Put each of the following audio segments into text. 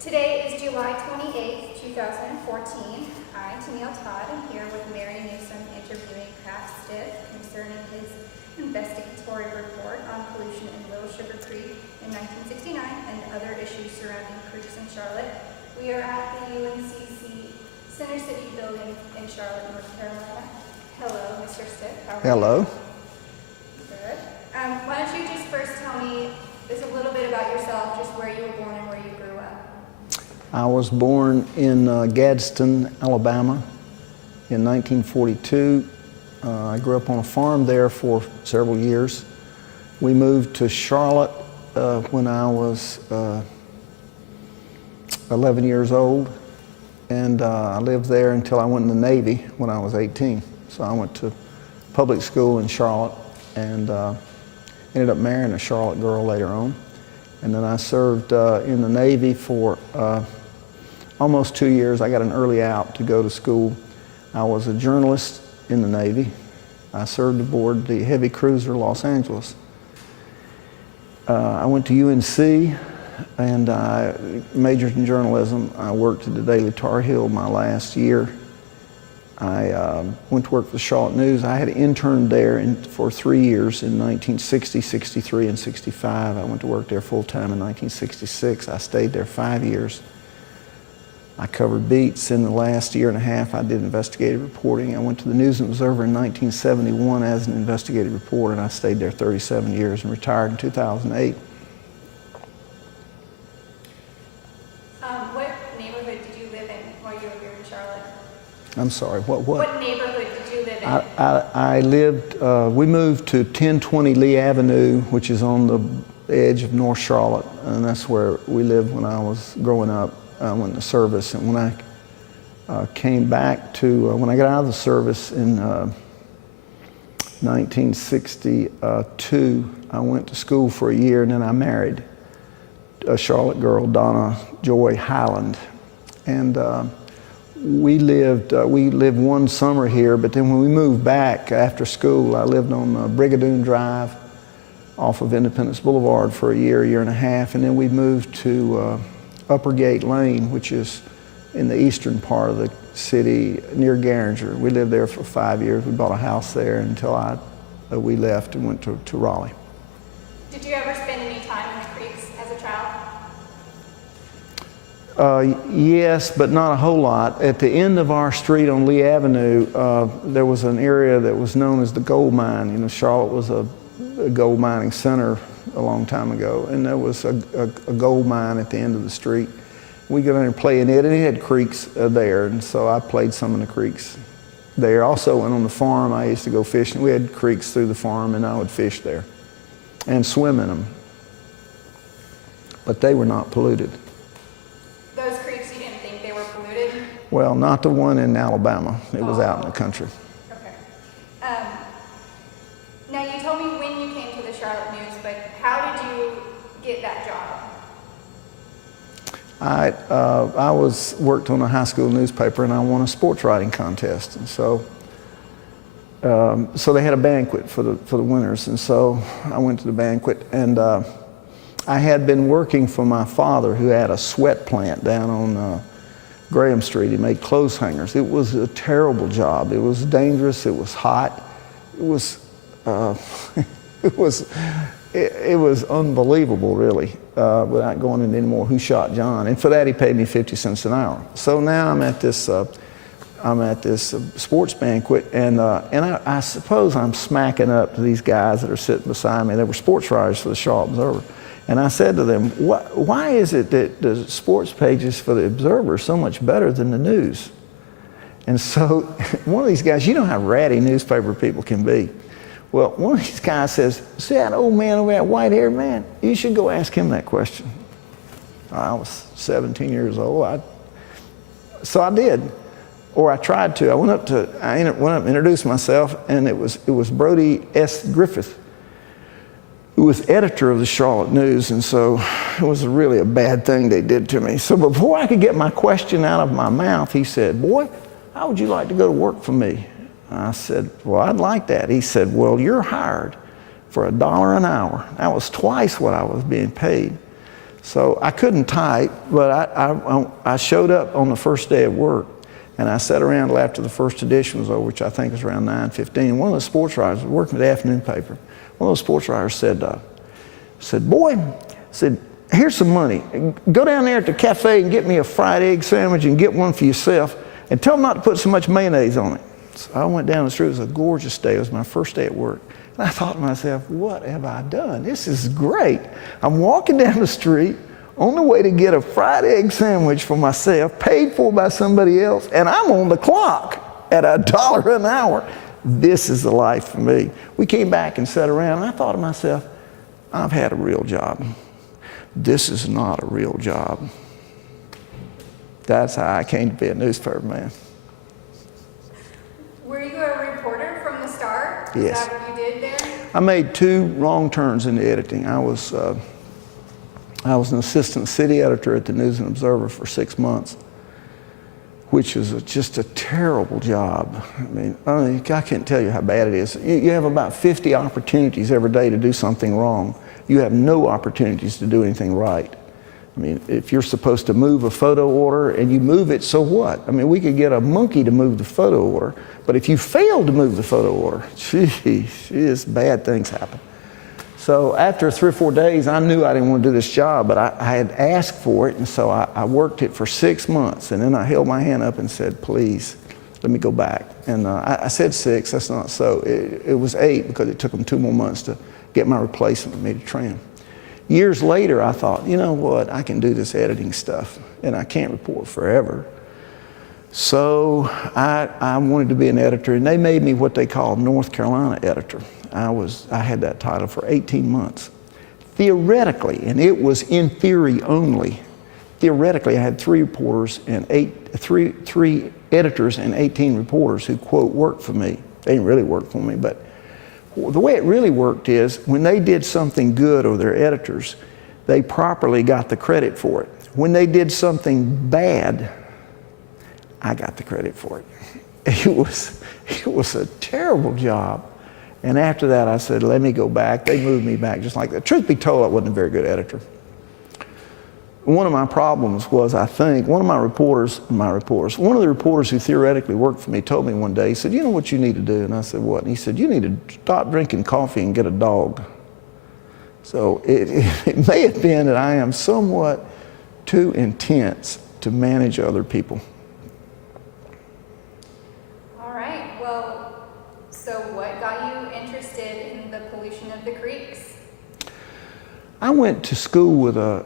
Today is July 28th, 2014. I, Tennille Todd, am here with Mary Newsom interviewing Kraft Stith concerning his investigatory report on pollution in Little Sugar Creek in 1969 and other issues surrounding creeks in Charlotte. We are at the UNCC Center City building in Charlotte, North Carolina. Hello, Mr. Stith. How are Hello. you? Good. Why don't you just first tell me just a little bit about yourself, just where you were born and where you grew up. I was born in Gadsden, Alabama in 1942. I grew up on a farm there for several years. We moved to Charlotte when I was 11 years old, and I lived there until I went in the Navy when I was 18. So I went to public school in Charlotte and ended up marrying a Charlotte girl later on. And then I served in the Navy for almost 2 years. I got an early out to go to school. I was a journalist in the Navy. I served aboard the heavy cruiser Los Angeles. I went to UNC and I majored in journalism. I worked at the Daily Tar Heel my last year. I went to work for the Charlotte News. I had interned there for 3 years in 1960, 63, and 65. I went to work there full time in 1966. I stayed there 5 years. I covered beats. In the last year and a half, I did investigative reporting. I went to the News and Observer in 1971 as an investigative reporter, and I stayed there 37 years and retired in 2008. What neighborhood did you live in while you were here in Charlotte? I'm sorry, what? What neighborhood did you live in? I lived, we moved to 1020 Lee Avenue, which is on the edge of North Charlotte, and that's where we lived when I was growing up. I went into service, and when I came back to, when I got out of the service in 1962, I went to school for a year, and then I married a Charlotte girl, Donna Joy Highland, and we lived one summer here, but then when we moved back after school, I lived on Brigadoon Drive off of Independence Boulevard for a year and a half, and then we moved to Upper Gate Lane, which is in the eastern part of the city near Garinger. We lived there for 5 years. We bought a house there until we left and went to Raleigh. Did you ever spend any time in the creeks as a child? Yes, but not a whole lot. At the end of our street on Lee Avenue, there was an area that was known as the gold mine. You know, Charlotte was a gold mining center a long time ago, and there was a gold mine at the end of the street. We go down there and play in it, and it had creeks there, and so I played some in the creeks there. Also went on the farm. I used to go fishing. We had creeks through the farm, and I would fish there and swim in them, but they were not polluted. Those creeks, you didn't think they were polluted? Well, not the one in Alabama. It was out in the country. Okay. Now, you told me when you came to the Charlotte News, but how did you get that job? I worked on a high school newspaper, and I won a sports writing contest, and so they had a banquet for the winners, and so I went to the banquet, and I had been working for my father, who had a sweat plant down on Graham Street. He made clothes hangers. It was a terrible job. It was dangerous. It was hot. It was it was unbelievable, really, without going into any more who shot John. And for that, he paid me 50 cents an hour. So now I'm at this sports banquet, and I suppose I'm smacking up to these guys that are sitting beside me. They were sports writers for the Charlotte Observer. And I said to them, why is it that the sports pages for the Observer are so much better than the news? And so one of these guys, you know how ratty newspaper people can be. Well, one of these guys says, see that old man over that white-haired man? You should go ask him that question. I was 17 years old. So I did, or I tried to. I went up and introduced myself, and it was Brody S. Griffith, who was editor of the Charlotte News, and so it was really a bad thing they did to me. So before I could get my question out of my mouth, he said, boy, how would you like to go to work for me? I said, well, I'd like that. He said, well, you're hired for $1 an hour. That was twice what I was being paid. So I couldn't type, but I showed up on the first day of work, and I sat around till after the first edition was over, which I think was around 9:15. One of the sports writers was working with the afternoon paper. One of those sports writers said, "Boy," said, "here's some money. Go down there at the cafe and get me a fried egg sandwich and get one for yourself, and tell them not to put so much mayonnaise on it." So I went down the street. It was a gorgeous day. It was my first day at work. And I thought to myself, what have I done? This is great. I'm walking down the street on the way to get a fried egg sandwich for myself, paid for by somebody else, and I'm on the clock at $1 an hour. This is the life for me. We came back and sat around, and I thought to myself, I've had a real job. This is not a real job. That's how I came to be a newspaper man. Were you a reporter from the start? Yes. Is that what you did there? I made 2 wrong turns into editing. I was an assistant city editor at the News and Observer for 6 months, which is just a terrible job. I mean, I can't tell you how bad it is. You have about 50 opportunities every day to do something wrong. You have no opportunities to do anything right. I mean, if you're supposed to move a photo order and you move it, so what? I mean, we could get a monkey to move the photo order, but if you fail to move the photo order, geez, bad things happen. So after 3 or 4 days, I knew I didn't want to do this job, but I had asked for it, and so I worked it for 6 months, and then I held my hand up and said, please, let me go back. And I said 6, that's not so. It was 8 because it took them 2 more months to get my replacement with me to train them. Years later, I thought, you know what, I can do this editing stuff, and I can't report forever. So I wanted to be an editor, and they made me what they call North Carolina editor. I had that title for 18 months. Theoretically, and it was in theory only, theoretically I had 3 reporters and 3 editors and 18 reporters who, quote, worked for me. They didn't really work for me, but the way it really worked is when they did something good, or their editors, they properly got the credit for it. When they did something bad, I got the credit for it. It was a terrible job. And after that, I said, let me go back. They moved me back just like that. Truth be told, I wasn't a very good editor. One of my problems was, I think, one of the reporters who theoretically worked for me told me one day, he said, you know what you need to do? And I said, what? And he said, you need to stop drinking coffee and get a dog. So it may have been that I am somewhat too intense to manage other people. All right, well, so what got you interested in the pollution of the creeks? I went to school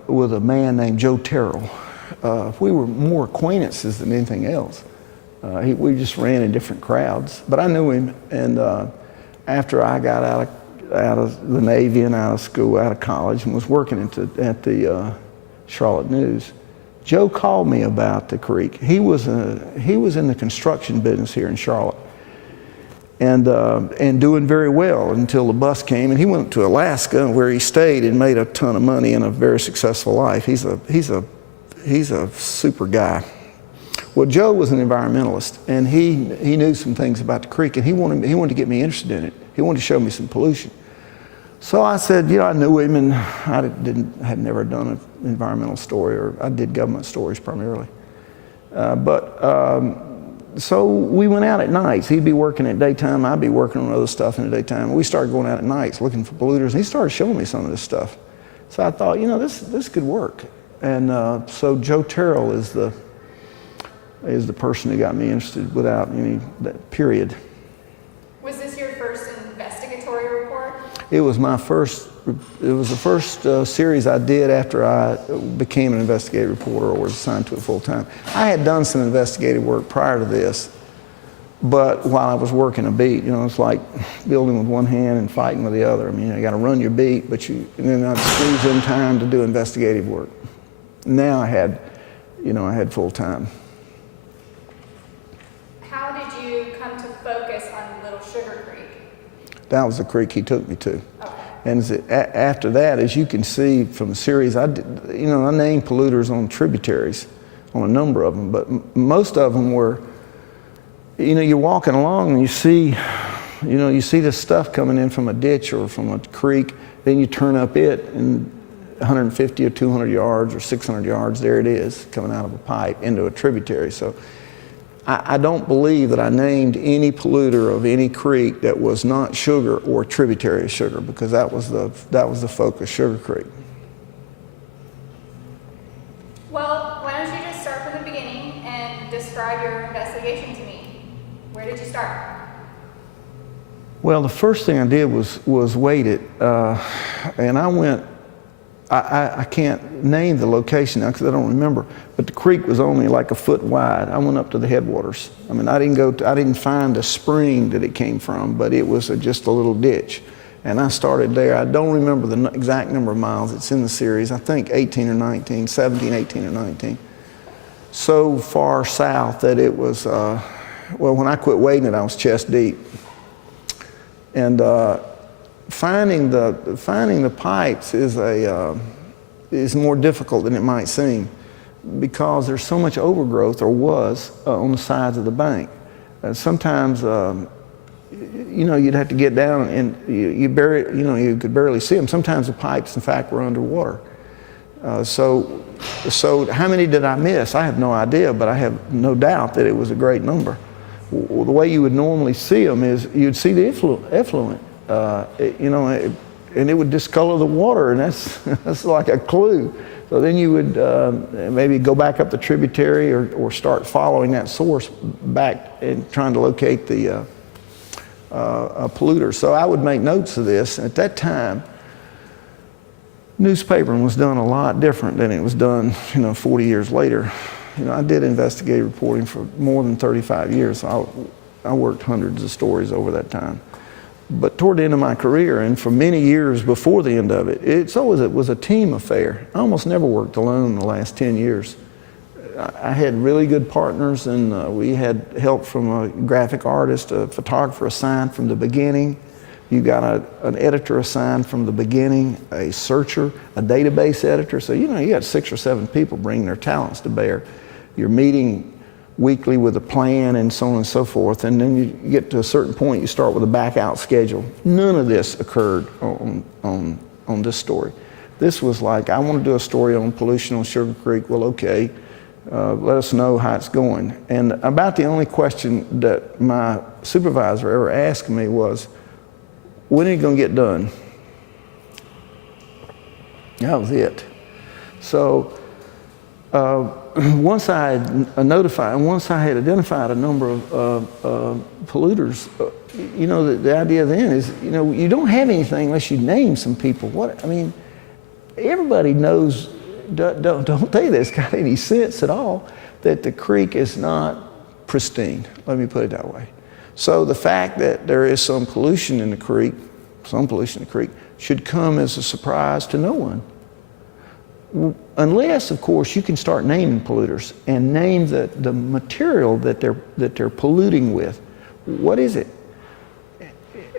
with a man named Joe Terrell. We were more acquaintances than anything else. We just ran in different crowds, but I knew him. And after I got out of the Navy and out of school, out of college, and was working at the Charlotte News, Joe called me about the creek. He was in the construction business here in Charlotte, and doing very well until the bus came, and he went to Alaska where he stayed and made a ton of money and a very successful life. He's a super guy. Well, Joe was an environmentalist, and he knew some things about the creek, and he wanted to get me interested in it. He wanted to show me some pollution. So I said, I knew him, and I had never done an environmental story, or I did government stories primarily. So we went out at nights. He'd be working at daytime, I'd be working on other stuff in the daytime. We started going out at nights looking for polluters, and he started showing me some of this stuff. So I thought, this could work. And so Joe Terrell is the person who got me interested without any period. Was this your first investigatory report? It was the first series I did after I became an investigative reporter or was assigned to it full time. I had done some investigative work prior to this, but while I was working a beat, it's like building with one hand and fighting with the other. I mean, you got to run your beat, but and then I'd squeeze in time to do investigative work. Now I had full time. How did you come to focus on Little Sugar Creek? That was the creek he took me to. Okay. And after that, as you can see from the series, I named polluters on tributaries, on a number of them, but most of them were, you're walking along and you see this stuff coming in from a ditch or from a creek, then you turn up it, and 150 or 200 yards or 600 yards, there it is coming out of a pipe into a tributary. So I don't believe that I named any polluter of any creek that was not sugar or tributary of sugar, because that was the focus, Sugar Creek. Well, why don't you just start from the beginning and describe your investigation to me? Where did you start? Well, the first thing I did was wait it, and I went. I can't name the location now because I don't remember, but the creek was only like a foot wide. I went up to the headwaters. I mean, I didn't find a spring that it came from, but it was just a little ditch. And I started there. I don't remember the exact number of miles. It's in the series. I think 18 or 19, 17, 18 or 19. So far south that it was, well, when I quit wading it, I was chest deep. And finding the pipes is more difficult than it might seem, because there's so much overgrowth, or was, on the sides of the bank. Sometimes, you know, you'd have to get down and you could barely see them. Sometimes the pipes, in fact, were underwater. So how many did I miss? I have no idea, but I have no doubt that it was a great number. The way you would normally see them is you'd see the effluent. You know, and it would discolor the water, and that's like a clue. So then you would maybe go back up the tributary or start following that source back and trying to locate the polluter. So I would make notes of this. At that time, newspapering was done a lot different than it was done, 40 years later. I did investigative reporting for more than 35 years. So I worked hundreds of stories over that time. But toward the end of my career, and for many years before the end of it, it was a team affair. I almost never worked alone in the last 10 years. I had really good partners, and we had help from a graphic artist, a photographer assigned from the beginning. You got an editor assigned from the beginning, a searcher, a database editor. So, you got 6 or 7 people bringing their talents to bear. You're meeting weekly with a plan and so on and so forth, and then you get to a certain point, you start with a back out schedule. None of this occurred on this story. This was like, I want to do a story on pollution on Sugar Creek. Well, okay, let us know how it's going. And about the only question that my supervisor ever asked me was, when are you going to get done? That was it. So once I had identified a number of polluters, the idea then is, you don't have anything unless you name some people. Everybody knows, don't think this got any sense at all, that the creek is not pristine. Let me put it that way. So the fact that there is some pollution in the creek, should come as a surprise to no one. Unless, of course, you can start naming polluters and name the material that they're polluting with. What is it?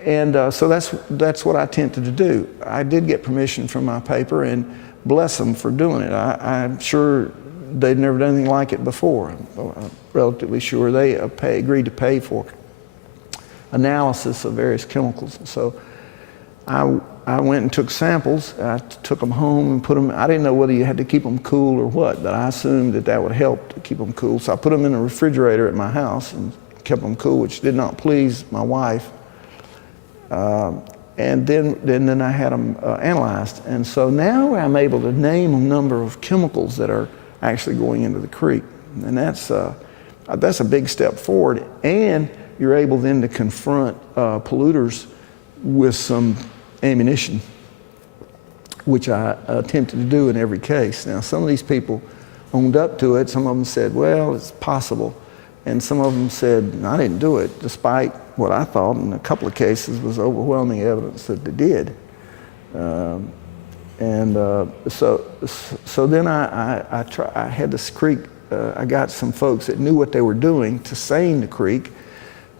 And so that's what I attempted to do. I did get permission from my paper, and bless them for doing it. I'm sure they'd never done anything like it before. I'm relatively sure they agreed to pay for analysis of various chemicals. So I went and took samples. I took them home and put them. I didn't know whether you had to keep them cool or what, but I assumed that would help to keep them cool. So I put them in a refrigerator at my house and kept them cool, which did not please my wife. And then I had them analyzed. And so now I'm able to name a number of chemicals that are actually going into the creek. And that's a big step forward. And you're able then to confront polluters with some ammunition, which I attempted to do in every case. Now, some of these people owned up to it. Some of them said, well, it's possible. And some of them said, I didn't do it, despite what I thought in a couple of cases was overwhelming evidence that they did. So then I had this creek, I got some folks that knew what they were doing to seine the creek,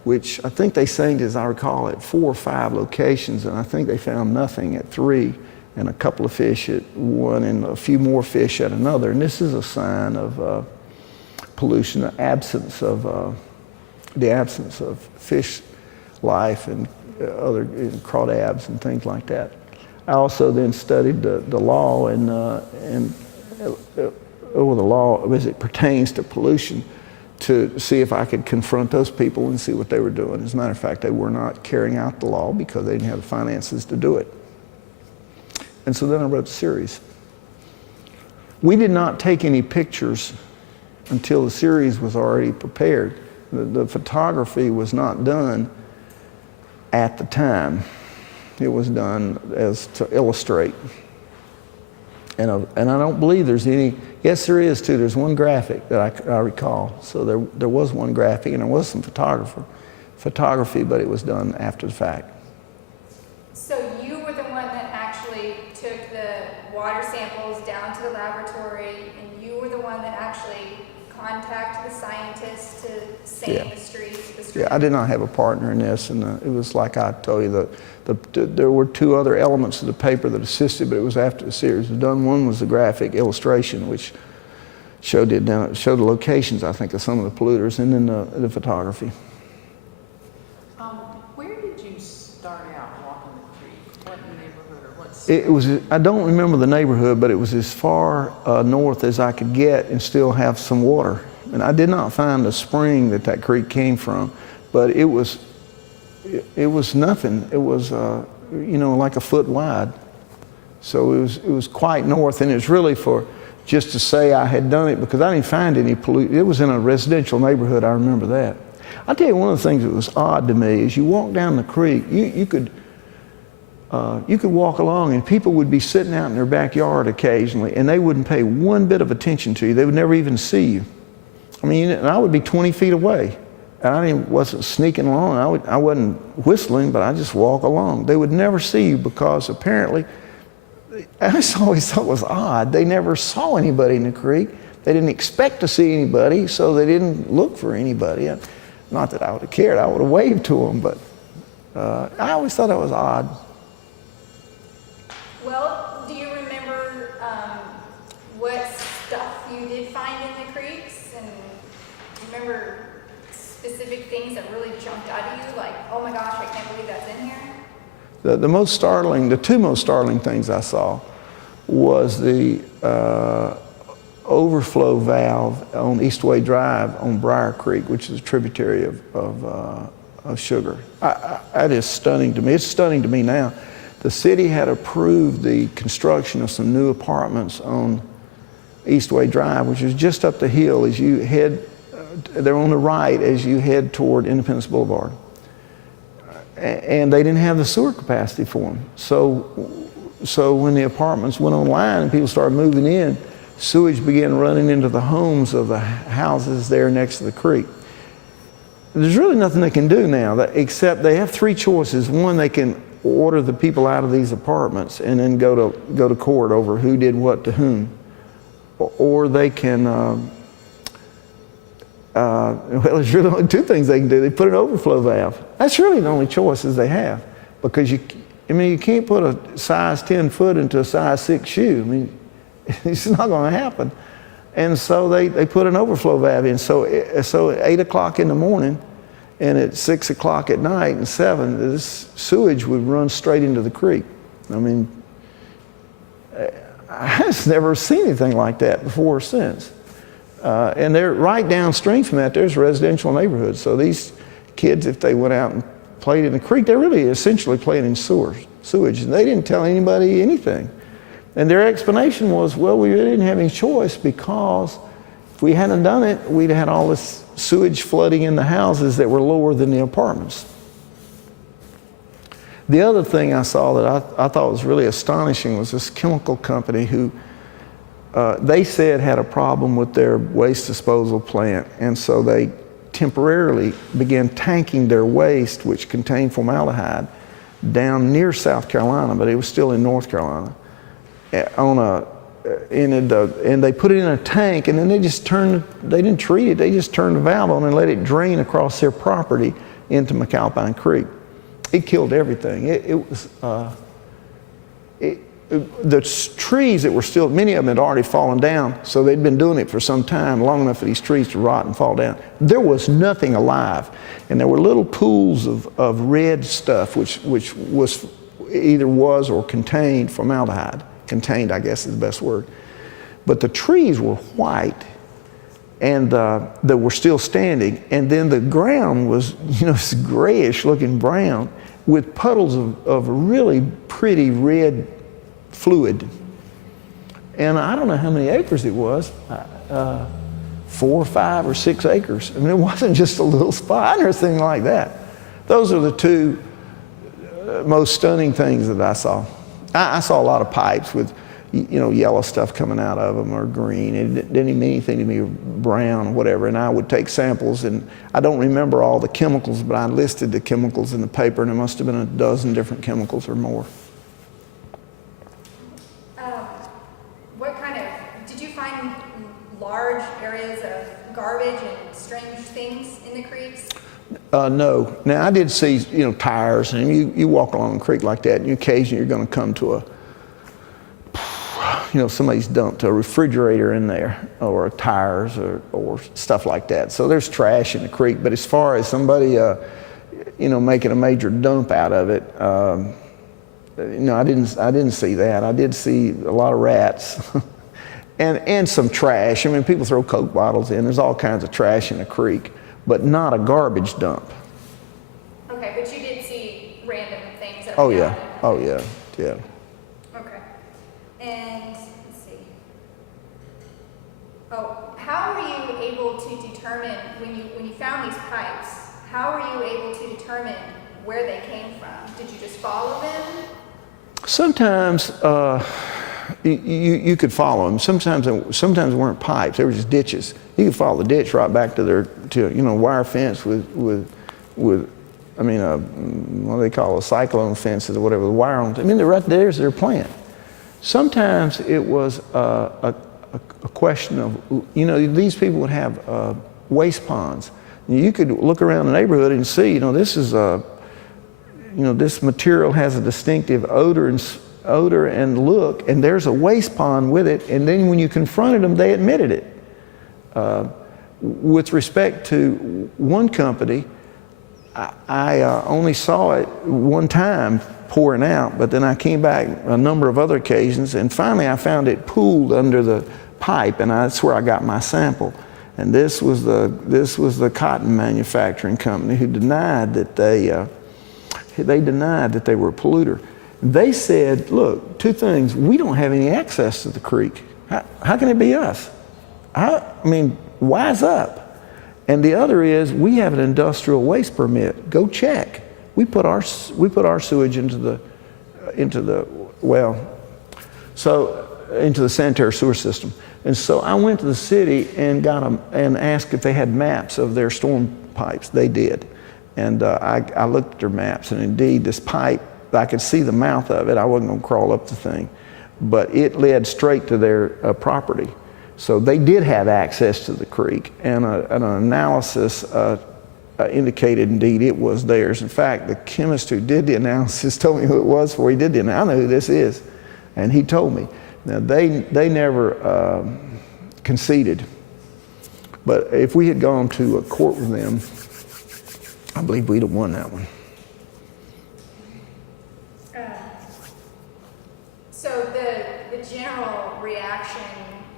which I think they seined, as I recall, at 4 or 5 locations, and I think they found nothing at 3, and a couple of fish at one, and a few more fish at another. And this is a sign of pollution, the absence of fish life and other crawdads and things like that. I also then studied the law and the law as it pertains to pollution, to see if I could confront those people and see what they were doing. As a matter of fact, they were not carrying out the law because they didn't have the finances to do it. And so then I wrote the series. We did not take any pictures until the series was already prepared. The photography was not done at the time. It was done as to illustrate. And I don't believe there's any, yes there is too, there's one graphic that I recall. So there was one graphic and there was some photography, but it was done after the fact. So you were the one that actually took the water samples down to the laboratory, and you were the one that actually contacted the scientists to save the streets? Yeah, I did not have a partner in this, and it was like I told you, there were two other elements of the paper that assisted, but it was after the series was done. One was the graphic illustration, which showed the locations, I think, of some of the polluters, and then the photography. Where did you start out walking the creek? What neighborhood or what It was, I don't remember the neighborhood, but it was as far north as I could get and still have some water. And I did not find the spring that creek came from, but it was nothing. It was, like a foot wide. So it was quite north, and it was really for just to say I had done it, because I didn't find any pollution. It was in a residential neighborhood, I remember that. I'll tell you one of the things that was odd to me is you walk down the creek, you could walk along and people would be sitting out in their backyard occasionally and they wouldn't pay one bit of attention to you. They would never even see you. I mean, and I would be 20 feet away. And I wasn't sneaking along. I wasn't whistling, but I just walk along. They would never see you because apparently, I just always thought it was odd. They never saw anybody in the creek. They didn't expect to see anybody, so they didn't look for anybody. Not that I would have cared. I would have waved to them, but I always thought that was odd. Well, do you remember what stuff you did find in the creeks? And do you remember specific things that really jumped out at you? Like, oh my gosh, I can't believe that's in here? The two most startling things I saw was the overflow valve on Eastway Drive on Briar Creek, which is a tributary of Sugar. That is stunning to me. It's stunning to me now. The city had approved the construction of some new apartments on Eastway Drive, which is just up the hill as you head, they're on the right as you head toward Independence Boulevard. And they didn't have the sewer capacity for them. So when the apartments went online and people started moving in, sewage began running into the homes of the houses there next to the creek. There's really nothing they can do now except they have three choices. One, they can order the people out of these apartments and then go to court over who did what to whom. Or they can, well, there's really only two things they can do. They put an overflow valve. That's really the only choices they have, because you can't put a size 10 foot into a size 6 shoe. I mean, it's not going to happen. And so they put an overflow valve in. So at 8 o'clock in the morning and at 6 o'clock at night and 7, this sewage would run straight into the creek. I mean, I've never seen anything like that before or since. And they're right downstream from that, there's residential neighborhoods. So these kids, if they went out and played in the creek, they're really essentially playing in sewage. And they didn't tell anybody anything. And their explanation was, well, we really didn't have any choice, because if we hadn't done it, we'd had all this sewage flooding in the houses that were lower than the apartments. The other thing I saw that I thought was really astonishing was this chemical company who they said had a problem with their waste disposal plant, and so they temporarily began tanking their waste, which contained formaldehyde, down near South Carolina, but it was still in North Carolina. And they put it in a tank, and then they didn't treat it, they just turned the valve on and let it drain across their property into McAlpine Creek. It killed everything. The trees that were still, many of them had already fallen down, so they'd been doing it for some time, long enough for these trees to rot and fall down. There was nothing alive, and there were little pools of red stuff, which was either was or contained formaldehyde. Contained, I guess, is the best word. But the trees were white, and that were still standing, and then the ground was, this grayish-looking brown with puddles of really pretty red fluid. And I don't know how many acres it was, 4 or 5 or 6 acres. I mean, it wasn't just a little spot. I never seen anything like that. Those are the two most stunning things that I saw. I saw a lot of pipes with, yellow stuff coming out of them, or green. It didn't even mean anything to me, or brown or whatever. And I would take samples, and I don't remember all the chemicals, but I listed the chemicals in the paper, and it must have been a dozen different chemicals or more. Did you find large areas of garbage and strange things in the creeks? No. Now, I did see, tires, and you walk along a creek like that, and occasionally you're going to come to somebody's dumped a refrigerator in there, or tires, or stuff like that. So there's trash in the creek, but as far as somebody, making a major dump out of it, no, I didn't see that. I did see a lot of rats. And some trash. I mean, people throw Coke bottles in. There's all kinds of trash in the creek, but not a garbage dump. Okay, but you did see random things. Oh yeah. Oh yeah. Yeah. Okay. And let's see. Oh, how were you able to determine when you found these pipes? How were you able to determine where they came from? Did you just follow them? Sometimes. You could follow them. Sometimes they weren't pipes; they were just ditches. You could follow the ditch right back to wire fence with what do they call it, cyclone fences or whatever, the wire on. I mean, they're right there's their plant. Sometimes it was a question of these people would have waste ponds. You could look around the neighborhood and see this is this material has a distinctive odor and look, and there's a waste pond with it, and then when you confronted them, they admitted it. With respect to one company, I only saw it one time pouring out, but then I came back a number of other occasions, and finally I found it pooled under the pipe, and that's where I got my sample. And this was the cotton manufacturing company who denied that they denied that they were a polluter. They said, look, two things. We don't have any access to the creek. How can it be us? Wise up. And the other is, we have an industrial waste permit. Go check. We put our sewage into the sanitary sewer system. And so I went to the city and got them and asked if they had maps of their storm pipes. They did. And I looked at their maps, and indeed this pipe, I could see the mouth of it. I wasn't going to crawl up the thing, but it led straight to their property. So they did have access to the creek, and an analysis indicated indeed it was theirs. In fact, the chemist who did the analysis told me who it was before he did the analysis. I know who this is, and he told me. Now they never conceded, but if we had gone to a court with them, I believe we'd have won that one. So the general reaction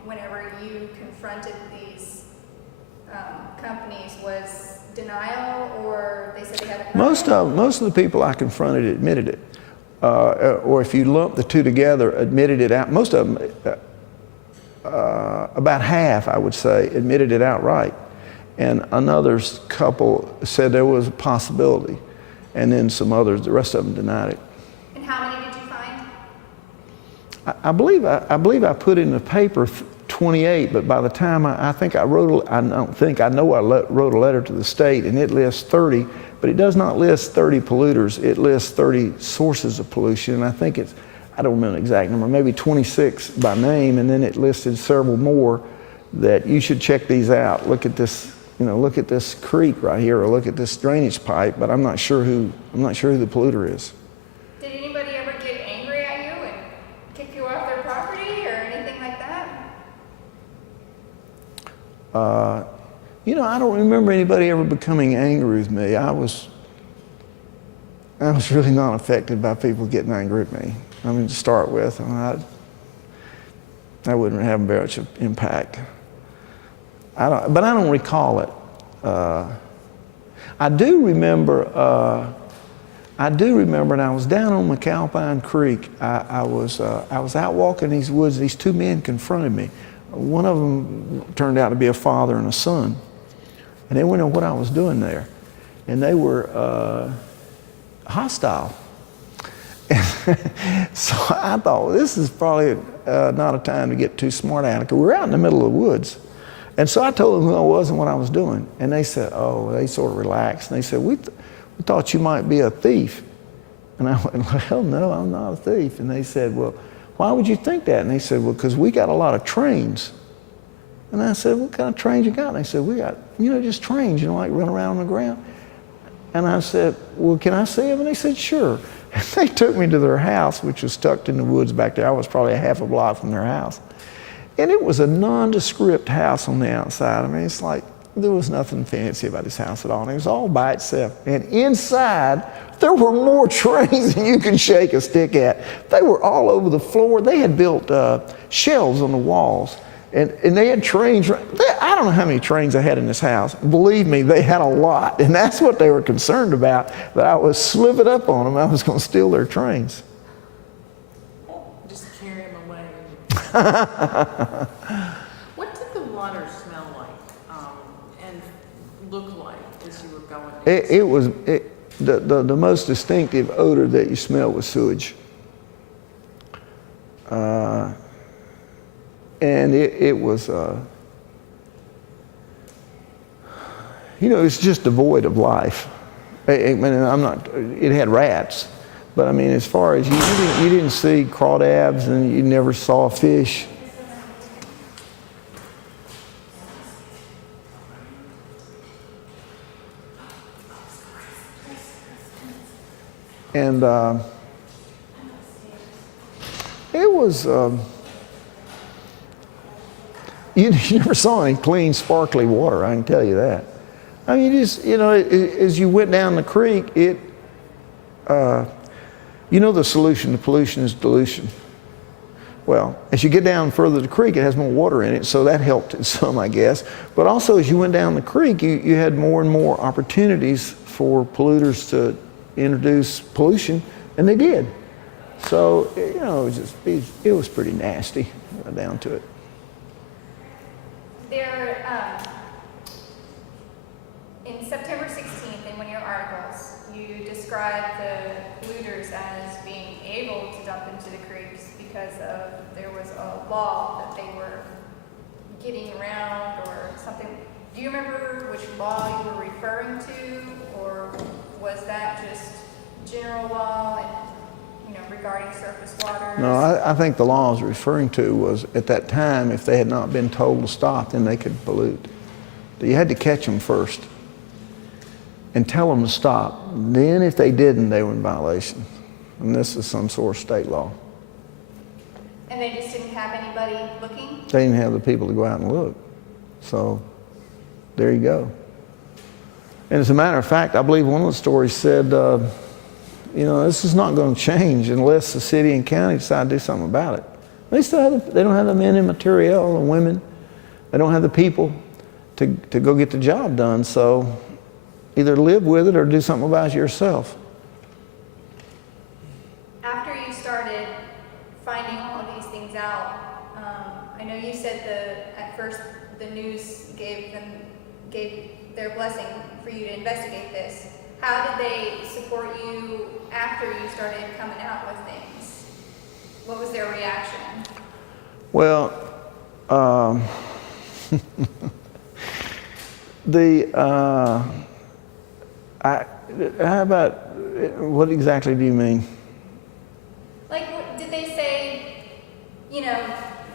whenever you confronted these companies was denial, or they said they had a problem? Most of the people I confronted admitted it, or if you lump the two together, admitted it out. Most of them, about half, I would say, admitted it outright, and another couple said there was a possibility, and then some others, the rest of them denied it. And how many did you find? I believe I put in the paper 28, but by the time I wrote a letter to the state, and it lists 30, but it does not list 30 polluters. It lists 30 sources of pollution, and I think I don't remember the exact number, maybe 26 by name, and then it listed several more that you should check these out. Look at this, look at this creek right here, or look at this drainage pipe, but I'm not sure who the polluter is. Did anybody ever get angry at you and kick you off their property or anything like that? I don't remember anybody ever becoming angry with me. I was really not affected by people getting angry at me. I mean, to start with, I wouldn't have very much impact. But I don't recall it. I do remember, and I was down on McAlpine Creek. I was out walking these woods. These two men confronted me. One of them turned out to be a father and a son. And they didn't know what I was doing there. And they were hostile. So I thought, well, this is probably not a time to get too smart at it, because we were out in the middle of the woods. And so I told them who I was and what I was doing. And they said, oh, they sort of relaxed. And they said, we thought you might be a thief. And I went, well, hell no, I'm not a thief. And they said, well, why would you think that? And they said, well, because we got a lot of trains. And I said, what kind of trains you got? And they said, we got, just trains, like run around on the ground. And I said, well, can I see them? And they said, sure. And they took me to their house, which was tucked in the woods back there. I was probably a half a block from their house. And it was a nondescript house on the outside. I mean, it's like there was nothing fancy about this house at all. And it was all by itself. And inside, there were more trains than you can shake a stick at. They were all over the floor. They had built shelves on the walls. And they had trains. I don't know how many trains I had in this house. Believe me, they had a lot. And that's what they were concerned about, that I was slipping up on them. I was going to steal their trains. Just carry them away. What did the water smell like and look like as you were going down? The most distinctive odor that you smell was sewage. And it was, it's just devoid of life. I mean, it had rats, but I mean, as far as you didn't see crawdads and you never saw fish. And it was, you never saw any clean, sparkly water, I can tell you that. I mean, as you went down the creek, the solution to pollution is dilution. Well, as you get down further the creek, it has more water in it, so that helped it some, I guess. But also, as you went down the creek, you had more and more opportunities for polluters to introduce pollution, and they did. So, it was pretty nasty down to it. In September 16th, in one of your articles, you described the polluters as being able to dump into the creeks because there was a law that they were getting around or something. Do you remember which law you were referring to, or was that just general law regarding surface waters? No, I think the law I was referring to was, at that time, if they had not been told to stop, then they could pollute. You had to catch them first and tell them to stop. Then if they didn't, they were in violation. And this is some sort of state law. And they just didn't have anybody looking? They didn't have the people to go out and look. So there you go. And as a matter of fact, I believe one of the stories said, this is not going to change unless the city and county decide to do something about it. They don't have the men and material, the women. They don't have the people to go get the job done. So either live with it or do something about it yourself. After you started finding all of these things out, I know you said at first the news gave their blessing for you to investigate this. How did they support you after you started coming out with things? What was their reaction? Well, how about, what exactly do you mean? Did they say,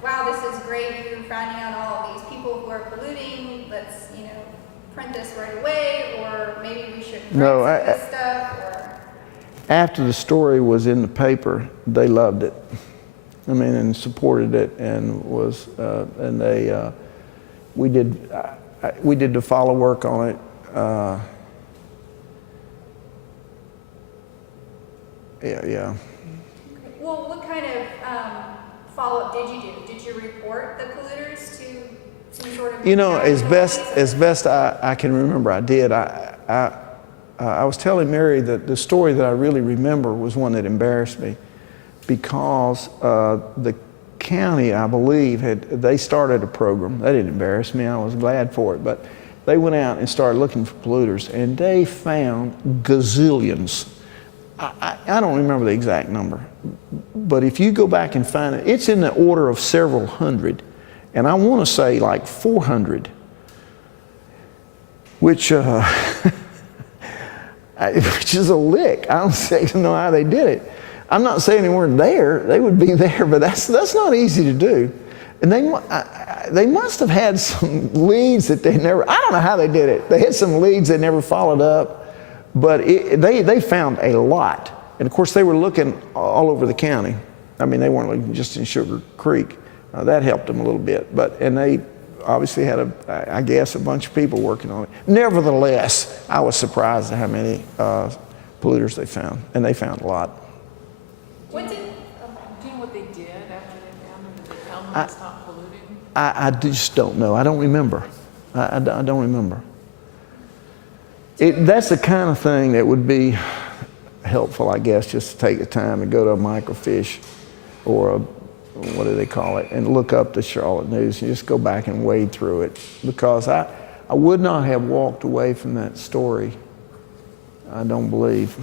wow, this is great, you're finding out all of these people who are polluting, let's, print this right away, or maybe we shouldn't print some of this stuff, or? After the story was in the paper, they loved it. I mean, and supported it, and we did the follow work on it. yeah. Well, what kind of follow-up did you do? Did you report the polluters to some sort of... You know, as best I can remember, I did. I was telling Mary that the story that I really remember was one that embarrassed me, because the county, I believe, they started a program. That didn't embarrass me. I was glad for it. But they went out and started looking for polluters, and they found gazillions. I don't remember the exact number, but if you go back and find it, it's in the order of several hundred, and I want to say like 400, which which is a lick. I don't know how they did it. I'm not saying they weren't there; they would be there, but that's not easy to do. And they must have had some leads that they never. I don't know how they did it. They had some leads they never followed up. But they found a lot. And of course, they were looking all over the county. I mean, they weren't looking just in Sugar Creek. That helped them a little bit. And they obviously had, I guess, a bunch of people working on it. Nevertheless, I was surprised at how many polluters they found. And they found a lot. Do you know what they did after they found them? Did they tell them to stop polluting? I just don't know. I don't remember. I don't remember. That's the kind of thing that would be helpful, I guess, just to take the time and go to a microfiche or what do they call it, and look up the Charlotte News and just go back and wade through it, because I would not have walked away from that story, I don't believe.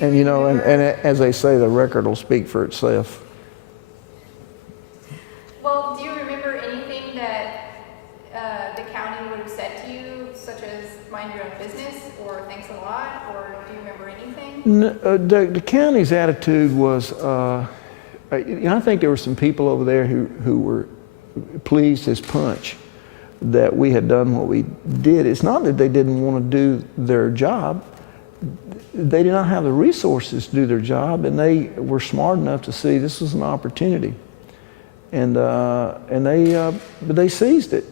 And you know, and as they say, the record will speak for itself. Well, do you remember anything that the county would have said to you, such as mind your own business or thanks a lot, or do you remember anything? The county's attitude was, I think there were some people over there who were pleased as punch that we had done what we did. It's not that they didn't want to do their job. They did not have the resources to do their job, and they were smart enough to see this was an opportunity. And they seized it.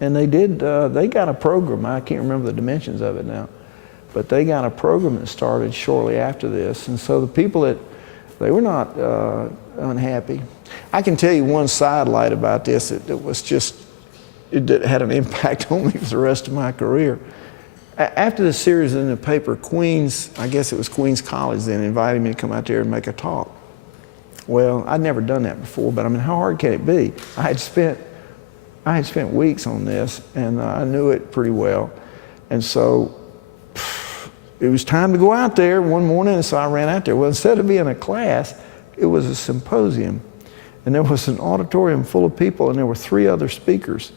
And they did, they got a program. I can't remember the dimensions of it now, but they got a program that started shortly after this. And so the people they were not unhappy. I can tell you one sidelight about this that was just, it had an impact on me for the rest of my career. After the series in the paper, Queens, I guess it was Queens College then, invited me to come out there and make a talk. Well, I'd never done that before, but I mean, how hard can it be? I had spent weeks on this, and I knew it pretty well. And so it was time to go out there one morning, and so I ran out there. Well, instead of being a class, it was a symposium. And there was an auditorium full of people, and there were 3 other speakers,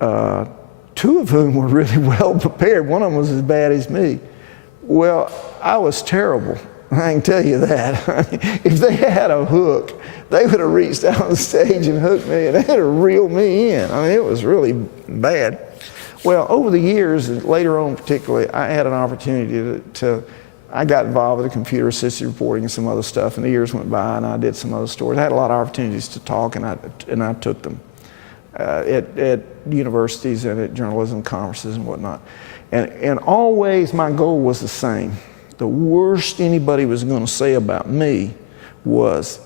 2 of whom were really well prepared. One of them was as bad as me. Well, I was terrible. I can tell you that. If they had a hook, they would have reached out on the stage and hooked me, and they would have reeled me in. I mean, it was really bad. Well, over the years, and later on particularly, I had an opportunity I got involved with the computer-assisted reporting and some other stuff, and the years went by, and I did some other stories. I had a lot of opportunities to talk, and I took them at universities and at journalism conferences and whatnot. And always my goal was the same. The worst anybody was going to say about me was,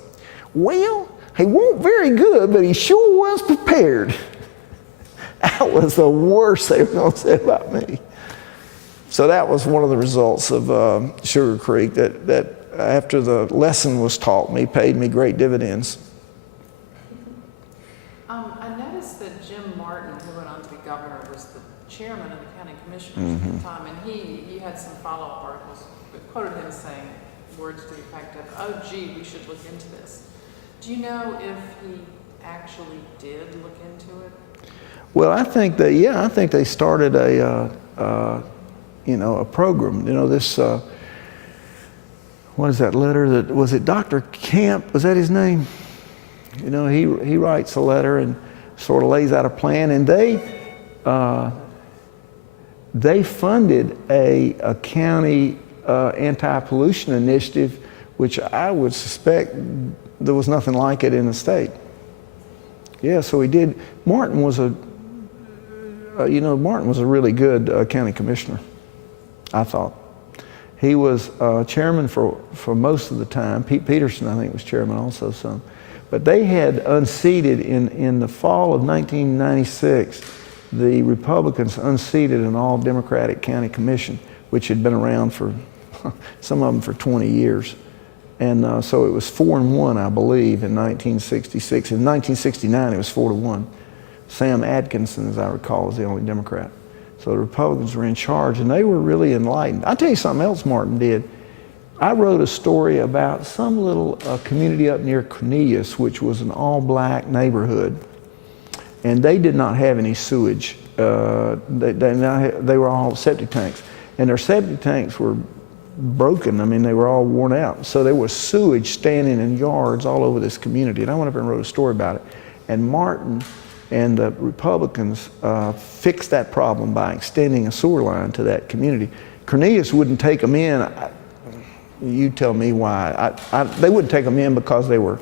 well, he wasn't very good, but he sure was prepared. That was the worst they were going to say about me. So that was one of the results of Sugar Creek that after the lesson was taught me, paid me great dividends. I noticed that Jim Martin, who went on to be governor, was the chairman of the county commissioners at the time, and you had some follow-up articles that quoted him saying words to the effect of, oh, gee, we should look into this. Do you know if he actually did look into it? Well, I think they started a program. You know, this, what is that letter was it Dr. Kemp? Was that his name? You know, he writes a letter and sort of lays out a plan, and they funded a county anti-pollution initiative, which I would suspect there was nothing like it in the state. Yeah, so he did. Martin was you know, Martin was a really good county commissioner, I thought. He was chairman for most of the time. Pete Peterson, I think, was chairman also some. But they had unseated in the fall of 1996, the Republicans unseated an all-Democratic county commission, which had been around for, some of them for 20 years. And so it was 4-1, I believe, in 1966. In 1969, it was 4-1. Sam Atkinson, as I recall, was the only Democrat. So the Republicans were in charge, and they were really enlightened. I'll tell you something else Martin did. I wrote a story about some little community up near Cornelius, which was an all-black neighborhood, and they did not have any sewage. They were all septic tanks, and their septic tanks were broken. I mean, they were all worn out. So there was sewage standing in yards all over this community, and I went up and wrote a story about it. And Martin and the Republicans fixed that problem by extending a sewer line to that community. Cornelius wouldn't take them in. You tell me why. They wouldn't take them in because they were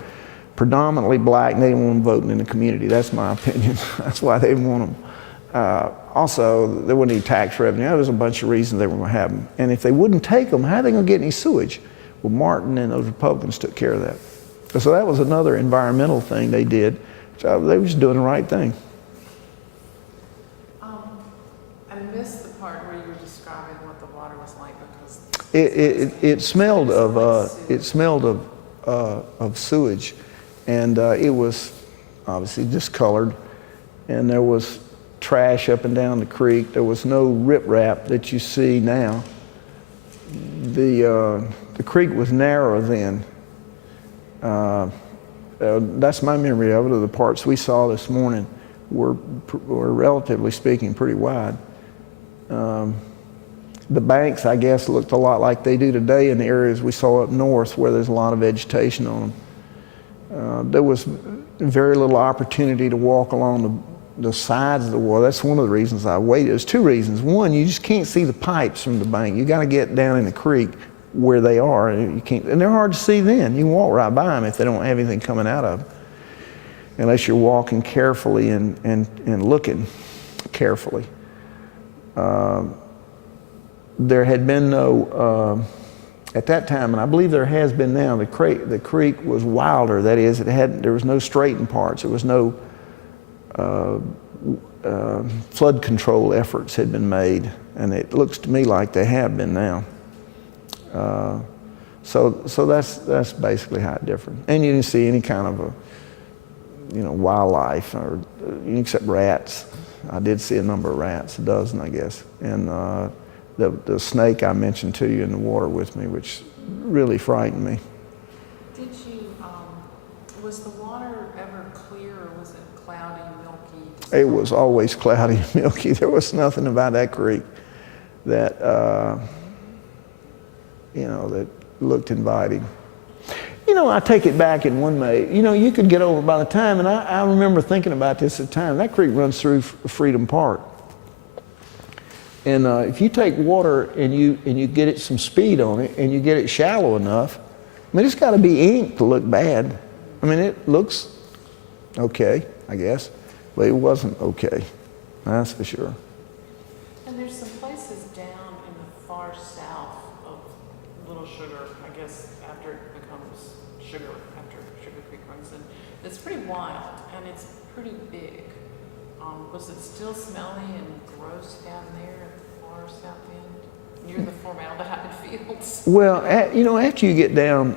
predominantly black and they didn't want them voting in the community. That's my opinion. That's why they didn't want them. Also, there wasn't any tax revenue. There was a bunch of reasons they were going to have them. And if they wouldn't take them, how are they going to get any sewage? Well, Martin and those Republicans took care of that. So that was another environmental thing they did. So they were just doing the right thing. I missed the part where you were describing what the water was like because It smelled of sewage, and it was obviously discolored, and there was trash up and down the creek. There was no riprap that you see now. The creek was narrow then. That's my memory of it. The parts we saw this morning were relatively speaking pretty wide. The banks, I guess, looked a lot like they do today in the areas we saw up north where there's a lot of vegetation on them. There was very little opportunity to walk along the sides of the water. That's one of the reasons I waited. There's two reasons. One, you just can't see the pipes from the bank. You got to get down in the creek where they are, and you can't, and they're hard to see then. You can walk right by them if they don't have anything coming out of them, unless you're walking carefully and looking carefully. There had been no, at that time, and I believe there has been now, the creek was wilder. That is, there was no straightened parts. There was no flood control efforts had been made, and it looks to me like they have been now. So that's basically how it differed. And you didn't see any kind of wildlife, or except rats. I did see a number of rats, a dozen, I guess, and the snake I mentioned to you in the water with me, which really frightened me. Did you, was the water ever clear, or was it cloudy, milky? It was always cloudy and milky. There was nothing about that creek that, that looked inviting. I take it back in one way. You could get over by the time, and I remember thinking about this at the time, that creek runs through Freedom Park. And if you take water and you get it some speed on it, and you get it shallow enough, I mean, it's got to be ink to look bad. I mean, it looks okay, I guess, but it wasn't okay. That's for sure. And there's some places down in the far south of Little Sugar, I guess after it becomes Sugar, after Sugar Creek runs in, it's pretty wild and it's pretty big. Was it still smelly and gross down there at the far south end, near the formaldehyde fields? Well, after you get down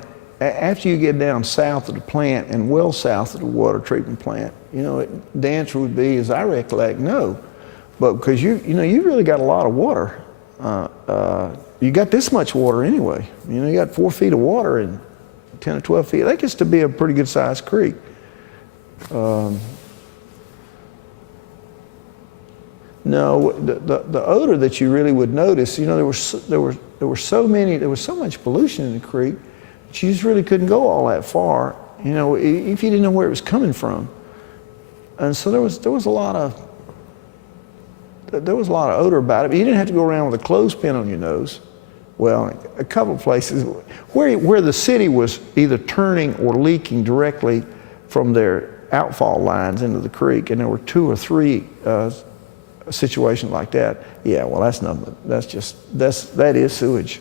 south of the plant and well south of the water treatment plant, the answer would be, as I recollect, no. But because you really got a lot of water. You got this much water anyway. You got 4 feet of water and 10 or 12 feet. That gets to be a pretty good sized creek. No, the odor that you really would notice, there was so much pollution in the creek that you just really couldn't go all that far, if you didn't know where it was coming from. And so there was a lot of odor about it, but you didn't have to go around with a clothespin on your nose. Well, a couple of places where the city was either turning or leaking directly from their outfall lines into the creek, and there were 2 or 3 a situation like that, yeah, well, that's nothing. That is sewage.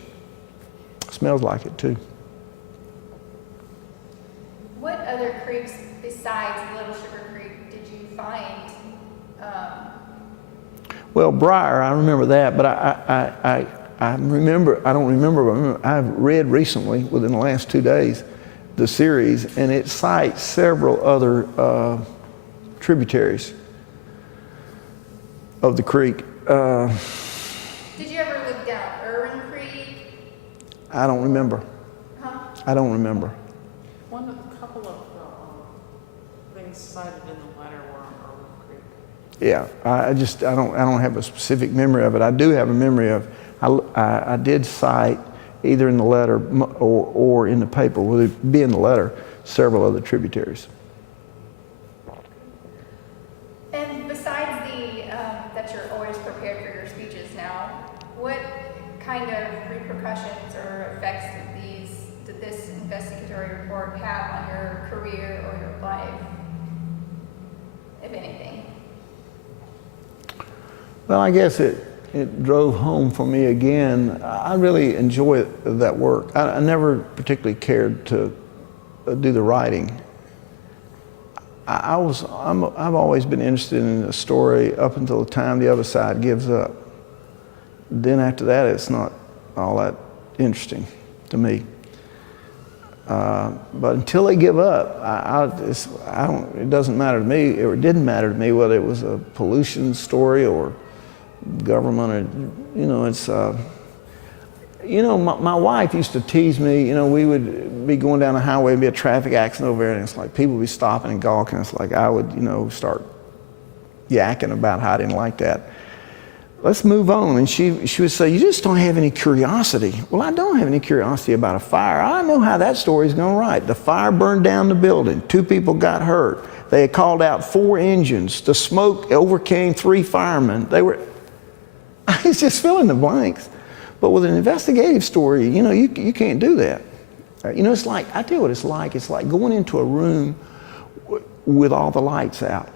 Smells like it too. What other creeks besides Little Sugar Creek did you find? Well, Briar, I remember that, but I don't remember, I've read recently, within the last 2 days, the series, and it cites several other tributaries of the creek. Did you ever look down Irwin Creek? I don't remember. Huh? I don't remember. A couple of things cited in the letter were on Irwin Creek. Yeah, I don't have a specific memory of it. I do have a memory of, I did cite either in the letter or in the paper, would it be in the letter, several other tributaries. And besides that you're always prepared for your speeches now, what kind of repercussions or effects did this investigatory report have on your career or your life, if anything? Well, I guess it drove home for me again. I really enjoy that work. I never particularly cared to do the writing. I've always been interested in a story up until the time the other side gives up. Then after that, it's not all that interesting to me. But until they give up, it doesn't matter to me, or it didn't matter to me whether it was a pollution story or government, or, my wife used to tease me, we would be going down the highway and be a traffic accident over there, and it's like people would be stopping and gawking. It's like I would, start yakking about how I didn't like that. Let's move on. And she would say, you just don't have any curiosity. Well, I don't have any curiosity about a fire. I know how that story's going to write. The fire burned down the building. 2 people got hurt. They had called out 4 engines. The smoke overcame 3 firemen. I was just filling the blanks. But with an investigative story, you can't do that. It's like, I tell you what it's like. It's like going into a room with all the lights out.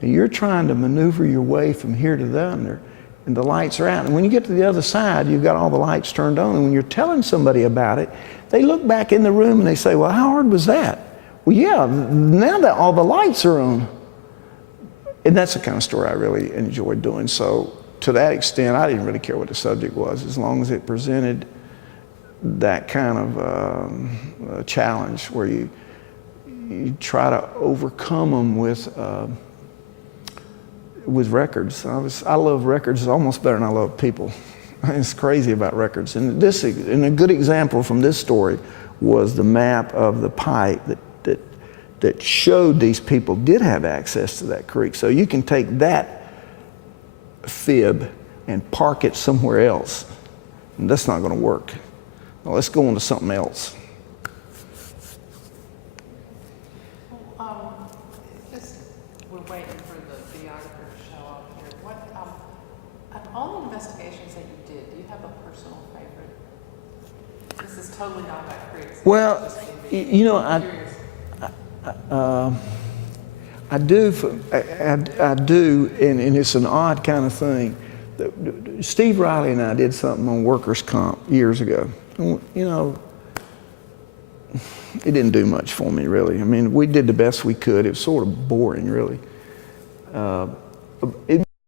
And you're trying to maneuver your way from here to there, and the lights are out. And when you get to the other side, you've got all the lights turned on. And when you're telling somebody about it, they look back in the room and they say, well, how hard was that? Well, yeah, now that all the lights are on. And that's the kind of story I really enjoyed doing. So to that extent, I didn't really care what the subject was, as long as it presented that kind of a challenge where you try to overcome them with records. I love records almost better than I love people. It's crazy about records. And a good example from this story was the map of the pipe that showed these people did have access to that creek. So you can take that fib and park it somewhere else. And that's not going to work. Well, let's go on to something else. We're waiting for the videographer to show up here. Of all the investigations that you did, do you have a personal favorite? This is totally not about creeks. Well, I do, and it's an odd kind of thing. Steve Riley and I did something on workers' comp years ago. It didn't do much for me, really. I mean, we did the best we could. It was sort of boring, really. It